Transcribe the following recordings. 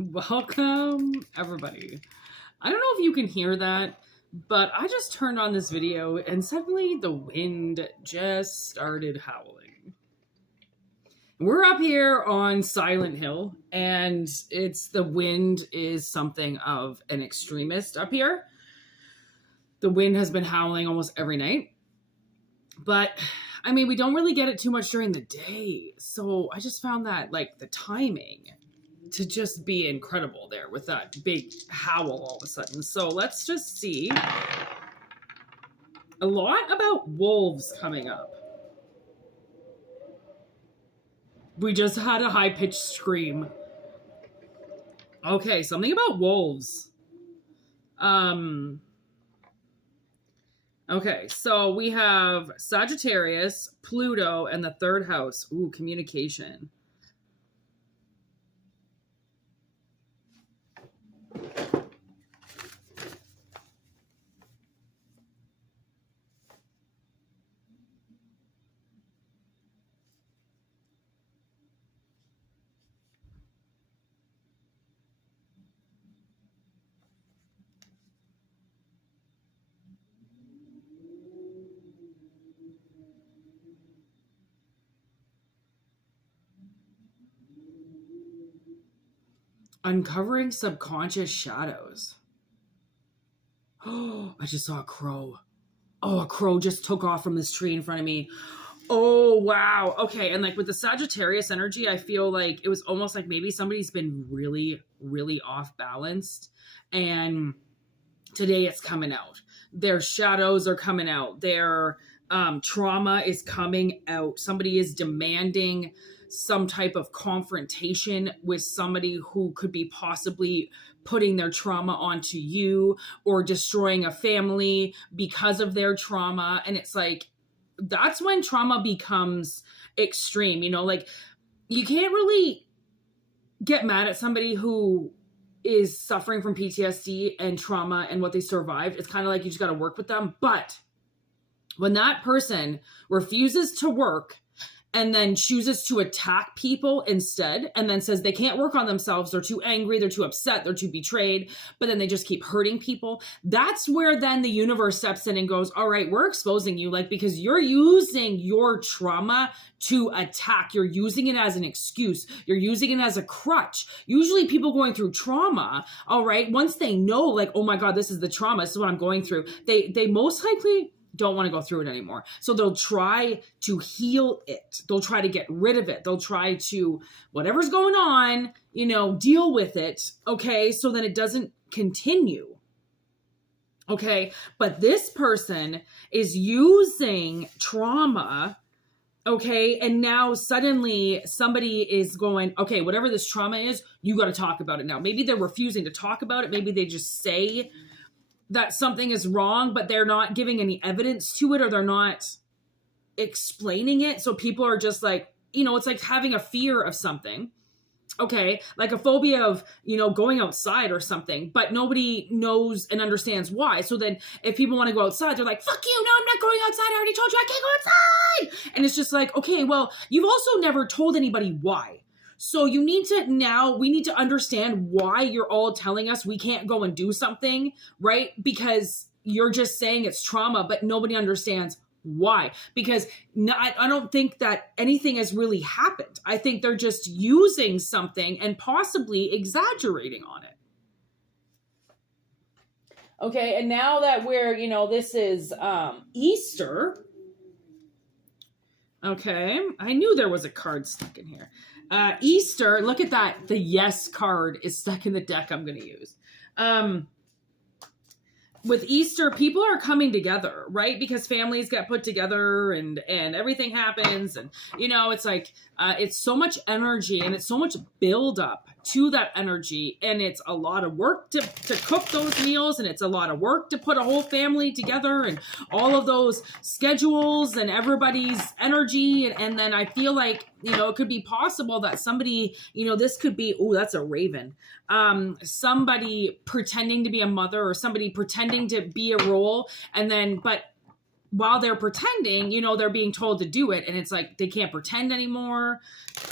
Welcome, everybody. I don't know if you can hear that, but I just turned on this video and suddenly the wind just started howling. We're up here on Silent Hill, and the wind is something of an extremist up here. The wind has been howling almost every night, but I mean, we don't really get it too much during the day. So I just found that like the timing to just be incredible there with that big howl all of a sudden. So let's just see. A lot about wolves coming up. We just had a high-pitched scream. Okay, something about wolves. Okay, so we have Sagittarius, Pluto, and the third house. Ooh, communication. Uncovering subconscious shadows. Oh, I just saw a crow. Oh, a crow just took off from this tree in front of me. Oh, wow. Okay, and like with the Sagittarius energy, I feel like it was almost like maybe somebody's been really, really off balanced. And today it's coming out. Their shadows are coming out. Their trauma is coming out. Somebody is demanding some type of confrontation with somebody who could be possibly putting their trauma onto you or destroying a family because of their trauma. And it's like, that's when trauma becomes extreme. You know, like you can't really get mad at somebody who is suffering from PTSD and trauma and what they survived. It's kind of like you just got to work with them. But when that person refuses to work and then chooses to attack people instead, and then says they can't work on themselves, they're too angry, they're too upset, they're too betrayed, but then they just keep hurting people, that's where then the universe steps in and goes, all right, we're exposing you, like, because you're using your trauma to attack. You're using it as an excuse. You're using it as a crutch. Usually people going through trauma, all right, once they know, like, oh my God, this is the trauma, this is what I'm going through, they most likely don't want to go through it anymore. So they'll try to heal it. They'll try to get rid of it. They'll try to, whatever's going on, you know, deal with it. Okay. So then it doesn't continue. Okay. But this person is using trauma. Okay. And now suddenly somebody is going, okay, whatever this trauma is, you got to talk about it now. Maybe they're refusing to talk about it. Maybe they just say that something is wrong, but they're not giving any evidence to it, or they're not explaining it. So people are just like, you know, it's like having a fear of something. Okay. Like a phobia of, you know, going outside or something, but nobody knows and understands why. So then if people want to go outside, they're like, fuck you. No, I'm not going outside. I already told you I can't go outside. And it's just like, okay, well, you've also never told anybody why. So we need to understand why you're all telling us we can't go and do something, right? Because you're just saying it's trauma, but nobody understands why. Because I don't think that anything has really happened. I think they're just using something and possibly exaggerating on it. Okay, and now that we're, you know, this is Easter. Okay, I knew there was a card stuck in here. Easter, look at that. The yes card is stuck in the deck I'm going to use. With Easter, people are coming together, right? Because families get put together and everything happens. And, you know, it's like, it's so much energy and it's so much buildup to that energy. And it's a lot of work to cook those meals. And it's a lot of work to put a whole family together and all of those schedules and everybody's energy. And then I feel like, you know, it could be possible that somebody, you know, this could be, oh, that's a raven. Somebody pretending to be a mother or somebody pretending to be a role. And then, but while they're pretending, you know, they're being told to do it. And it's like, they can't pretend anymore.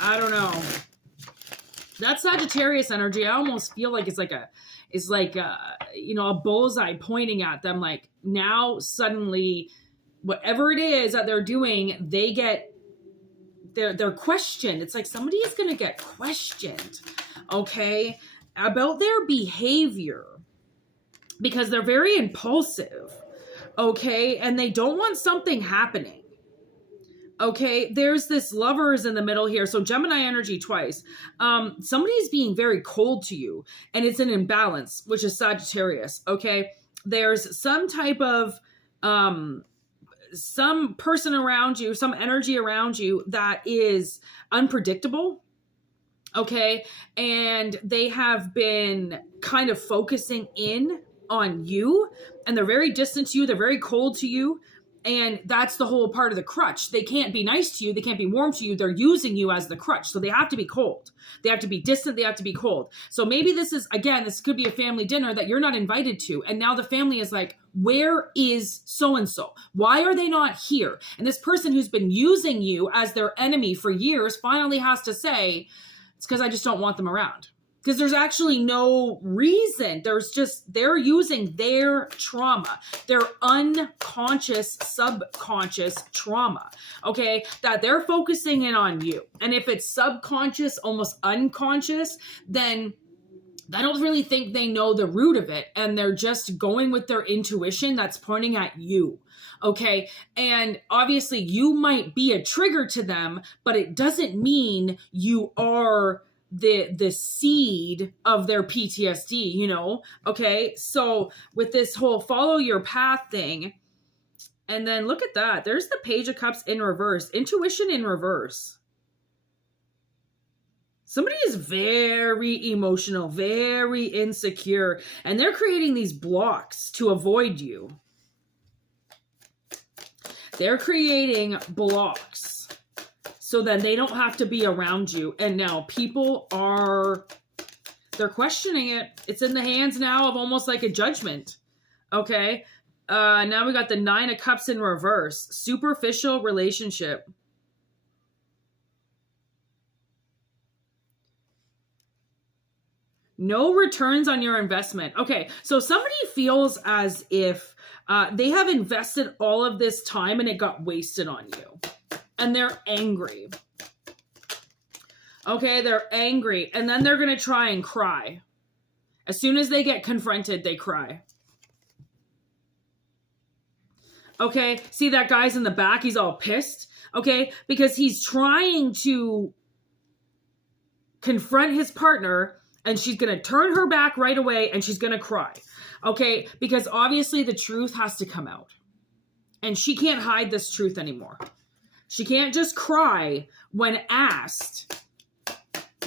I don't know. That Sagittarius energy, I almost feel like it's like a bullseye pointing at them. Like now suddenly, whatever it is that they're doing, they're questioned. It's like somebody is going to get questioned, okay, about their behavior because they're very impulsive, okay, and they don't want something happening. Okay, there's this Lovers in the middle here. So Gemini energy twice. Somebody's being very cold to you and it's an imbalance, which is Sagittarius. Okay, there's some type of some person around you, some energy around you that is unpredictable. Okay, and they have been kind of focusing in on you and they're very distant to you. They're very cold to you. And that's the whole part of the crutch. They can't be nice to you. They can't be warm to you. They're using you as the crutch. So they have to be cold. They have to be distant. They have to be cold. So maybe this could be a family dinner that you're not invited to. And now the family is like, where is so-and-so? Why are they not here? And this person who's been using you as their enemy for years finally has to say, it's because I just don't want them around. Because there's actually no reason. They're using their trauma, their unconscious, subconscious trauma, okay, that they're focusing in on you. And if it's subconscious, almost unconscious, then I don't really think they know the root of it. And they're just going with their intuition that's pointing at you. Okay. And obviously you might be a trigger to them, but it doesn't mean you are the seed of their PTSD, Okay. So with this whole follow your path thing, and then look at that. There's the Page of Cups in reverse, intuition in reverse. Somebody is very emotional, very insecure, and they're creating these blocks to avoid you. They're creating blocks so then they don't have to be around you. And now they're questioning it. It's in the hands now of almost like a judgment. Okay. Now we got the Nine of Cups in reverse. Superficial relationship. No returns on your investment. Okay. So somebody feels as if they have invested all of this time and it got wasted on you. And they're angry. Okay, they're angry. And then they're going to try and cry. As soon as they get confronted, they cry. Okay, see that guy's in the back? He's all pissed. Okay, because he's trying to confront his partner and she's going to turn her back right away and she's going to cry. Okay, because obviously the truth has to come out. And she can't hide this truth anymore. She can't just cry when asked,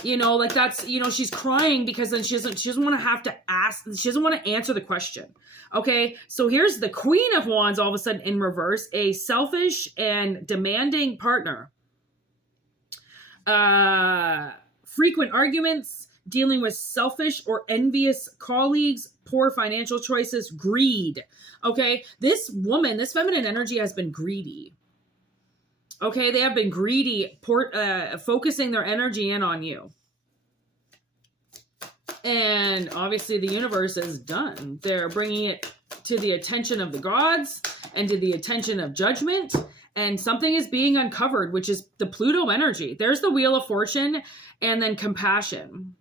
like that's, she's crying because then she doesn't want to have to ask. She doesn't want to answer the question. Okay. So here's the Queen of Wands all of a sudden in reverse, a selfish and demanding partner. Frequent arguments, dealing with selfish or envious colleagues, poor financial choices, greed. Okay. This feminine energy has been greedy. Okay, they have been greedy, focusing their energy in on you. And obviously the universe is done. They're bringing it to the attention of the gods and to the attention of judgment. And something is being uncovered, which is the Pluto energy. There's the Wheel of Fortune and then compassion.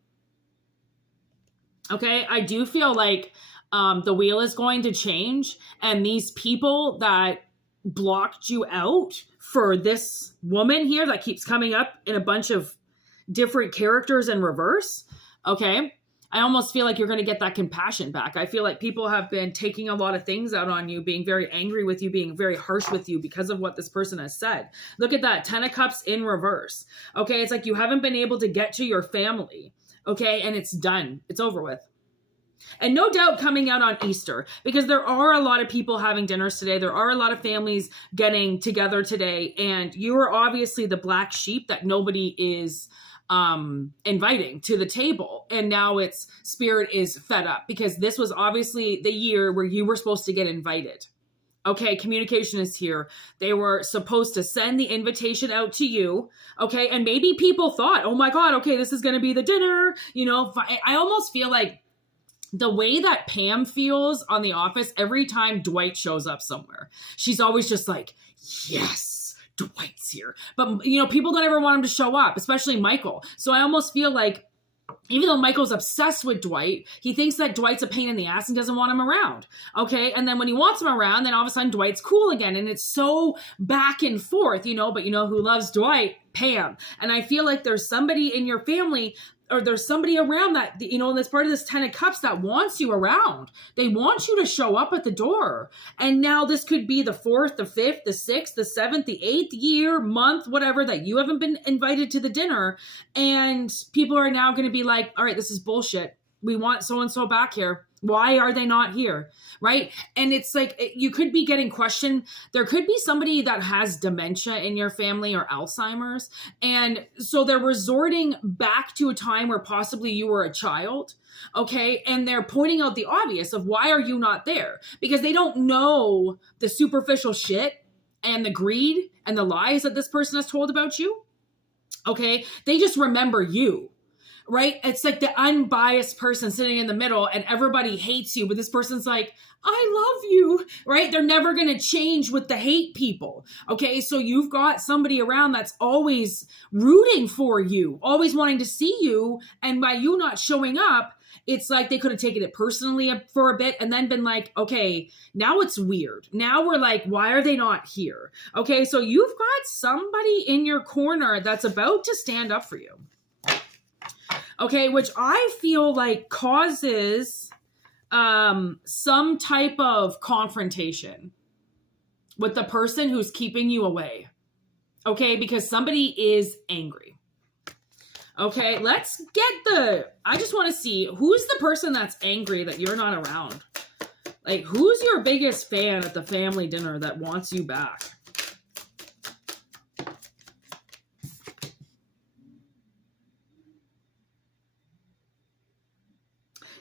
Okay, I do feel like the wheel is going to change. And these people that blocked you out for this woman here that keeps coming up in a bunch of different characters in reverse. Okay. I almost feel like you're going to get that compassion back. I feel like people have been taking a lot of things out on you, being very angry with you, being very harsh with you because of what this person has said. Look at that. 10 of Cups in reverse. Okay. It's like you haven't been able to get to your family. Okay. And it's done. It's over with. And no doubt coming out on Easter, because there are a lot of people having dinners today. There are a lot of families getting together today. And you are obviously the black sheep that nobody is inviting to the table. And now Spirit is fed up because this was obviously the year where you were supposed to get invited. Okay, communication is here. They were supposed to send the invitation out to you. Okay, and maybe people thought, oh my God, okay, this is going to be the dinner. You know, I almost feel like the way that Pam feels on The Office every time Dwight shows up somewhere. She's always just like, yes, Dwight's here. But, you know, people don't ever want him to show up, especially Michael. So I almost feel like even though Michael's obsessed with Dwight, he thinks that Dwight's a pain in the ass and doesn't want him around. Okay. And then when he wants him around, then all of a sudden Dwight's cool again. And it's so back and forth, you know, but you know who loves Dwight? Pam. And I feel like there's somebody in your family or there's somebody around that, you know, that's part of this 10 of Cups that wants you around. They want you to show up at the door. And now this could be the 4th, the 5th, the 6th, the 7th, the 8th year, month, whatever, that you haven't been invited to the dinner. And people are now going to be like, all right, this is bullshit. We want so-and-so back here. Why are they not here? Right? And it's like, you could be getting questioned. There could be somebody that has dementia in your family or Alzheimer's. And so they're resorting back to a time where possibly you were a child. Okay. And they're pointing out the obvious of why are you not there? Because they don't know the superficial shit and the greed and the lies that this person has told about you. Okay. They just remember you. Right? It's like the unbiased person sitting in the middle and everybody hates you, but this person's like, I love you, right? They're never going to change with the hate people. Okay. So you've got somebody around that's always rooting for you, always wanting to see you. And by you not showing up, it's like they could have taken it personally for a bit and then been like, okay, now it's weird. Now we're like, why are they not here? Okay. So you've got somebody in your corner that's about to stand up for you. Okay, which I feel like causes some type of confrontation with the person who's keeping you away. Okay, because somebody is angry. Okay, let's get I just want to see who's the person that's angry that you're not around. Like, who's your biggest fan at the family dinner that wants you back?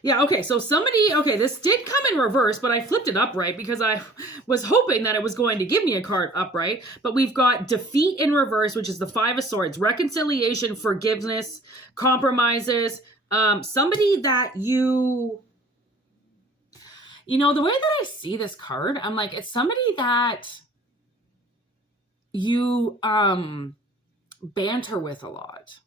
Yeah, okay, so this did come in reverse, but I flipped it upright because I was hoping that it was going to give me a card upright. But we've got defeat in reverse, which is the 5 of Swords, reconciliation, forgiveness, compromises, somebody that you know, the way that I see this card, I'm like, it's somebody that you banter with a lot.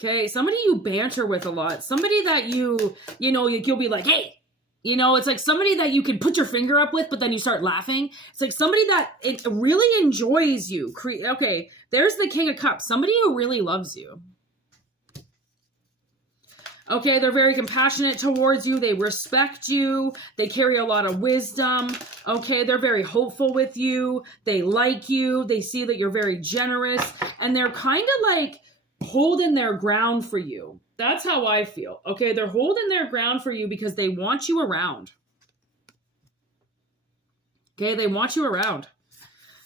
Okay, somebody you banter with a lot. Somebody that you'll be like, hey, you know, it's like somebody that you can put your finger up with, but then you start laughing. It's like somebody that it really enjoys you. Okay, there's the King of Cups. Somebody who really loves you. Okay, they're very compassionate towards you. They respect you. They carry a lot of wisdom. Okay, they're very hopeful with you. They like you. They see that you're very generous. And they're kind of like holding their ground for you. That's how I feel. Okay, they're holding their ground for you because they want you around. Okay, they want you around.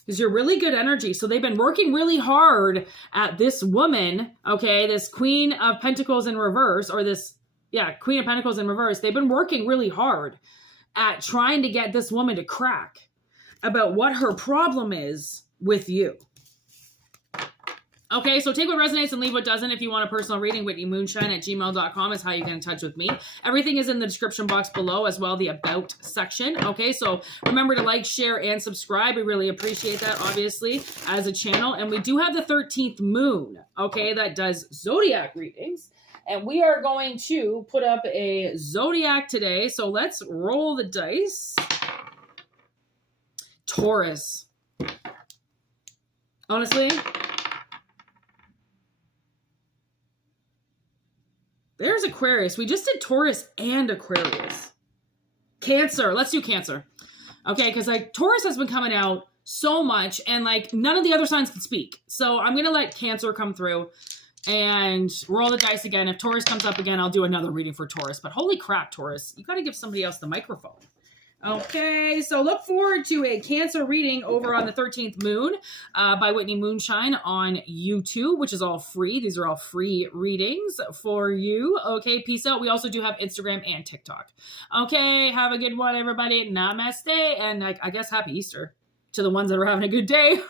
Because you're really good energy. So they've been working really hard at this woman, okay, this Queen of Pentacles in reverse, or Queen of Pentacles in reverse. They've been working really hard at trying to get this woman to crack about what her problem is with you. Okay, so take what resonates and leave what doesn't. If you want a personal reading, whitneymoonshine@gmail.com is how you get in touch with me. Everything is in the description box below, as well the About section. Okay, so remember to like, share, and subscribe. We really appreciate that, obviously, as a channel. And we do have the 13th moon, okay, that does Zodiac readings. And we are going to put up a Zodiac today. So let's roll the dice. Taurus. Honestly, there's Aquarius. We just did Taurus and Aquarius. Cancer. Let's do Cancer. Okay, because like Taurus has been coming out so much and like none of the other signs can speak. So I'm going to let Cancer come through and roll the dice again. If Taurus comes up again, I'll do another reading for Taurus. But holy crap, Taurus, you got to give somebody else the microphone. Okay, so look forward to a Cancer reading over on the 13th moon by Whitney Moonshine on YouTube, which is all free. These are all free readings for you. Okay, peace out. We also do have Instagram and TikTok. Okay, have a good one, everybody. Namaste, and I guess happy Easter to the ones that are having a good day.